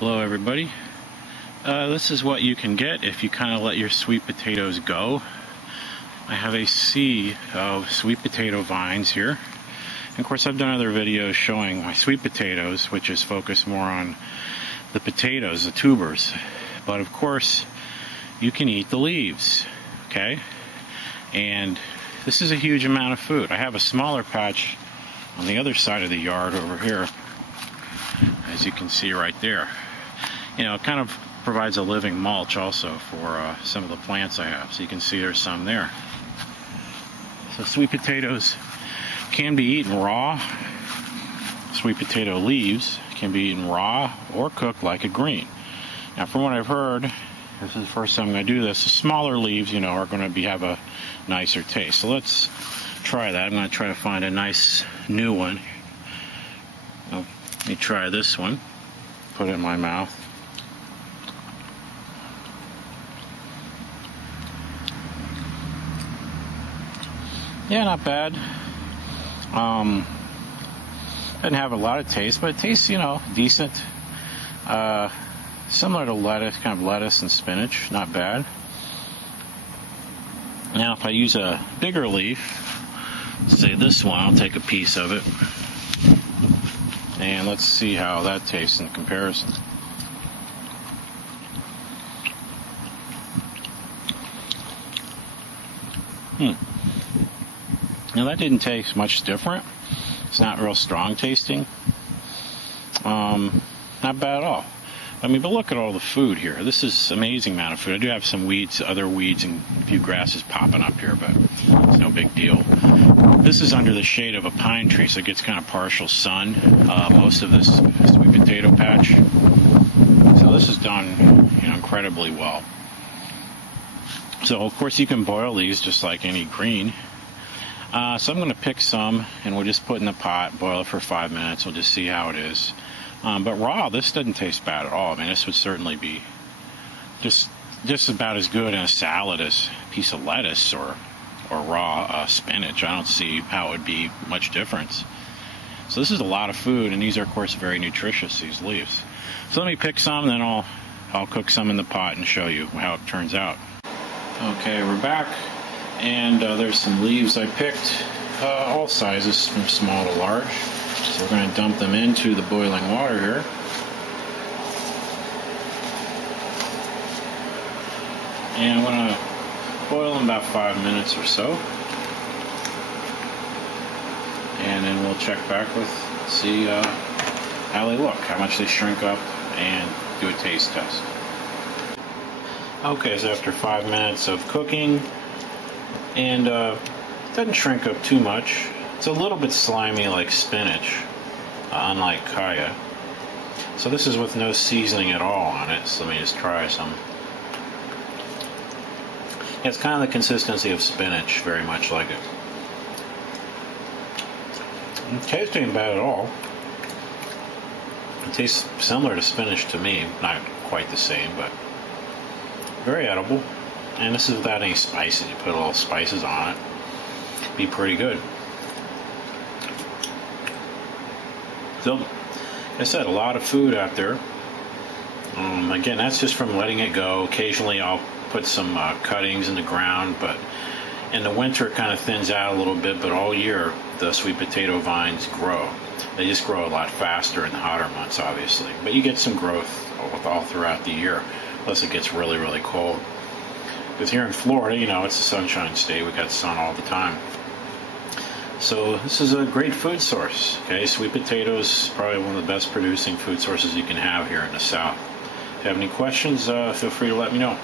Hello everybody. This is what you can get if you kind of let your sweet potatoes go. I have a sea of sweet potato vines here. And of course I've done other videos showing my sweet potatoes, which is focused more on the potatoes, the tubers. But of course you can eat the leaves, okay? And this is a huge amount of food. I have a smaller patch on the other side of the yard over here, as you can see right there. You know, it kind of provides a living mulch also for some of the plants I have. So you can see there's some there. So sweet potatoes can be eaten raw. Sweet potato leaves can be eaten raw or cooked like a green. Now, from what I've heard, this is the first time I'm going to do this, the smaller leaves, you know, are going to have a nicer taste. So let's try that. I'm going to try to find a nice new one. Let me try this one. Put it in my mouth. Yeah, not bad. Doesn't have a lot of taste, but it tastes, you know, decent. Similar to lettuce, kind of lettuce and spinach. Not bad. Now, if I use a bigger leaf, say this one, I'll take a piece of it. And let's see how that tastes in comparison. Now that didn't taste much different. It's not real strong tasting. Not bad at all. I mean, but look at all the food here. This is an amazing amount of food. I do have some weeds, other weeds, and a few grasses popping up here, but it's no big deal. This is under the shade of a pine tree, so it gets kind of partial sun. Most of this sweet potato patch. So this is done, you know, incredibly well. So of course you can boil these just like any green. So I'm going to pick some, and we'll just put in the pot, boil it for 5 minutes. We'll just see how it is. But raw, this doesn't taste bad at all. I mean, this would certainly be just about as good in a salad as a piece of lettuce or raw spinach. I don't see how it would be much difference. So this is a lot of food, and these are, of course, very nutritious, these leaves. So let me pick some, then I'll cook some in the pot and show you how it turns out. Okay, we're back. And there's some leaves I picked, all sizes from small to large. So we're going to dump them into the boiling water here. And I'm going to boil them about 5 minutes or so. And then we'll check back with, see how they look, how much they shrink up, and do a taste test. Okay, so after 5 minutes of cooking, and it doesn't shrink up too much. It's a little bit slimy like spinach, unlike kaya. So this is with no seasoning at all on it, so let me just try some. Yeah, it's kind of the consistency of spinach, very much like it. It tastes ain't bad at all. It tastes similar to spinach to me, not quite the same, but very edible. And this is without any spices. You put a little spices on it. Be pretty good. So, like I said, a lot of food out there. Again, that's just from letting it go. Occasionally I'll put some cuttings in the ground, but in the winter it kind of thins out a little bit, but all year the sweet potato vines grow. They just grow a lot faster in the hotter months, obviously. But you get some growth all throughout the year, unless it gets really, really cold. Because here in Florida, you know, it's a sunshine state. We got sun all the time. So this is a great food source. Okay, sweet potatoes, probably one of the best producing food sources you can have here in the South. If you have any questions, feel free to let me know.